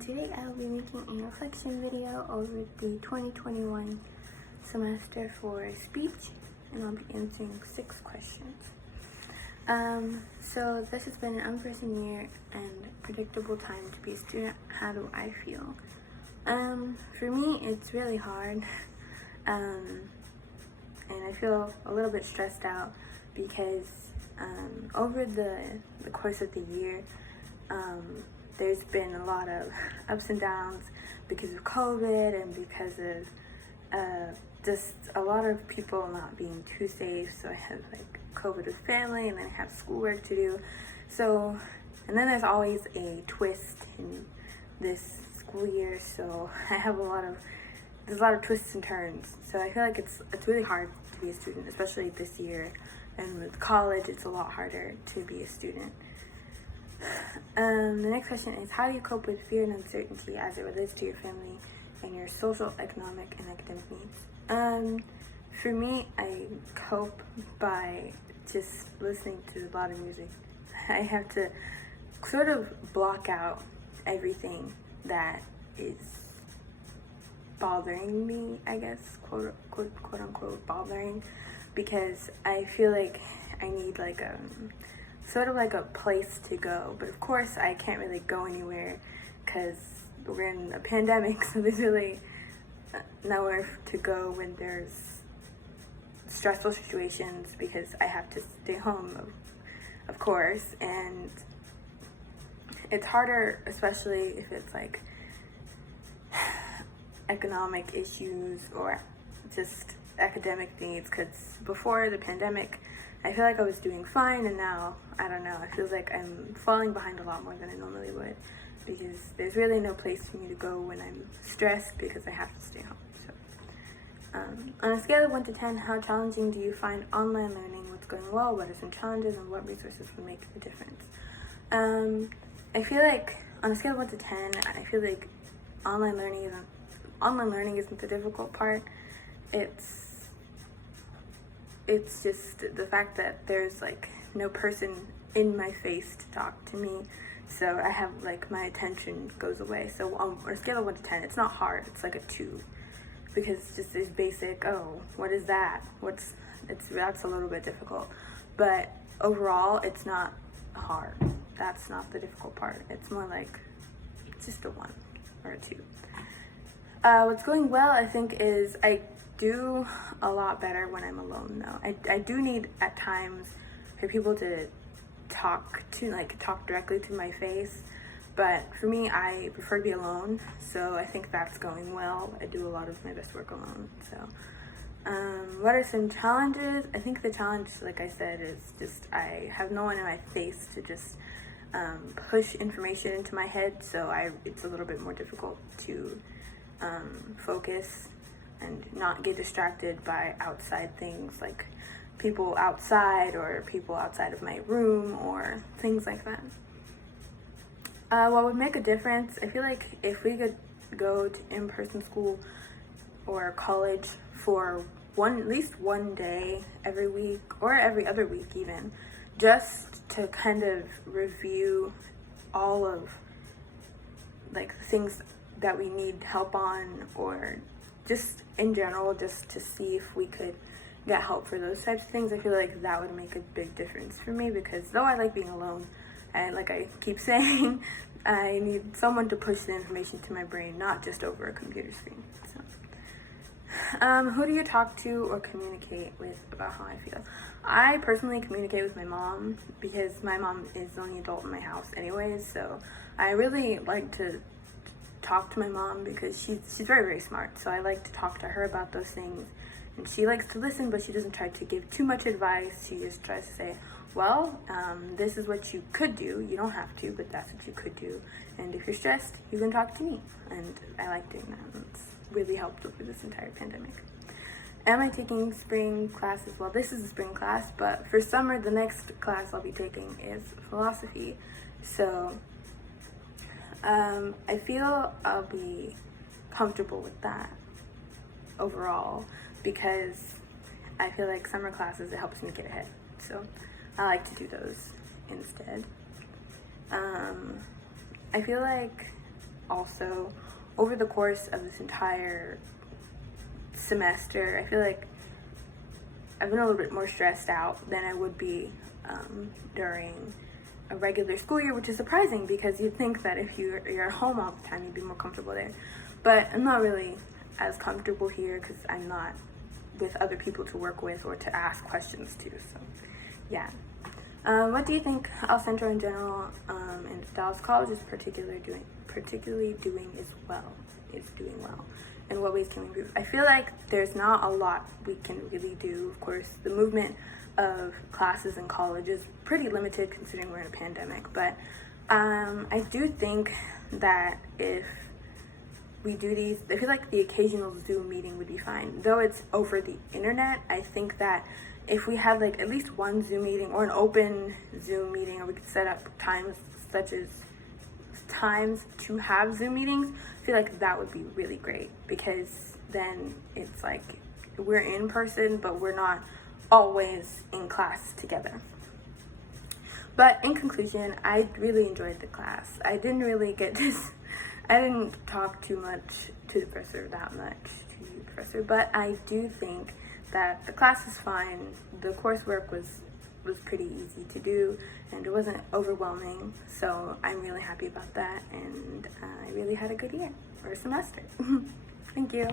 Today I will be making a reflection video over the 2021 semester for speech, and I'll be answering 6 questions. So this has been an unforeseen year and predictable time to be a student. How do I feel? For me, it's really hard, and I feel a little bit stressed out because over the course of the year, there's been a lot of ups and downs because of COVID and because of just a lot of people not being too safe. So I have like COVID with family, and then I have schoolwork to do. So, and then there's always a twist in this school year. So I have there's a lot of twists and turns. So I feel like it's really hard to be a student, especially this year. And with college, it's a lot harder to be a student. The next question is, how do you cope with fear and uncertainty as it relates to your family and your social, economic, and academic needs? For me, I cope by just listening to a lot of music. I have to sort of block out everything that is bothering me, I guess, quote unquote bothering, because I feel like I need like sort of like a place to go. But of course I can't really go anywhere because we're in a pandemic, so there's really nowhere to go when there's stressful situations, because I have to stay home, of course. And it's harder, especially if it's like economic issues or just academic needs, because before the pandemic I feel like I was doing fine, and now I don't know, it feels like I'm falling behind a lot more than I normally would, because there's really no place for me to go when I'm stressed because I have to stay home. So on a scale of 1 to 10, how challenging do you find online learning? What's going well? What are some challenges, and what resources would make a difference? I feel like on a scale of 1 to 10, I feel like online learning isn't the difficult part. It's just the fact that there's like no person in my face to talk to me, so I have like my attention goes away. So on a scale of 1 to 10, it's not hard, it's like a 2, because it's just this basic, oh, what is that? That's a little bit difficult, but overall it's not hard. That's not the difficult part. It's more like just a 1 or a 2. What's going well, I think, is I do a lot better when I'm alone, though. I do need at times for people to talk directly to my face, but for me, I prefer to be alone, so I think that's going well. I do a lot of my best work alone. So what are some challenges? I think the challenge, like I said, is just I have no one in my face to just push information into my head, so it's a little bit more difficult to focus and not get distracted by outside things, like people outside or people outside of my room or things like that. What would make a difference? I feel like if we could go to in-person school or college for at least one day every week, or every other week even, just to kind of review all of like things that we need help on, or just in general, just to see if we could get help for those types of things. I feel like that would make a big difference for me, because though I like being alone, and like I keep saying, I need someone to push the information to my brain, not just over a computer screen. So who do you talk to or communicate with about how I feel? I personally communicate with my mom, because my mom is the only adult in my house anyways, so I really like to talk to my mom because she's very, very smart. So I like to talk to her about those things, and she likes to listen, but she doesn't try to give too much advice. She just tries to say, well, this is what you could do. You don't have to, but that's what you could do. And if you're stressed, you can talk to me. And I like doing that. It's really helped over this entire pandemic. Am I taking spring classes? Well, this is a spring class, but for summer, the next class I'll be taking is philosophy. So I feel I'll be comfortable with that overall, because I feel like summer classes, it helps me get ahead. So I like to do those instead. I feel like also over the course of this entire semester, I feel like I've been a little bit more stressed out than I would be during a regular school year, which is surprising because you'd think that if you're at home all the time, you'd be more comfortable there. But I'm not really as comfortable here because I'm not with other people to work with or to ask questions to. So, yeah. What do you think El Centro in general and Dallas College is particularly doing well? In what ways can we improve? I feel like there's not a lot we can really do. Of course, the movement of classes in college is pretty limited considering we're in a pandemic. But I do think that if we do these, I feel like the occasional Zoom meeting would be fine. Though it's over the internet, I think that if we had like at least one Zoom meeting or an open Zoom meeting, or we could set up times such as times to have Zoom meetings, I feel like that would be really great, because then it's like we're in person, but we're not always in class together. But in conclusion, I really enjoyed the class. I didn't talk too much to the professor, but I do think that the class is fine. The coursework was pretty easy to do, and it wasn't overwhelming, so I'm really happy about that, and I really had a good year or semester. Thank you.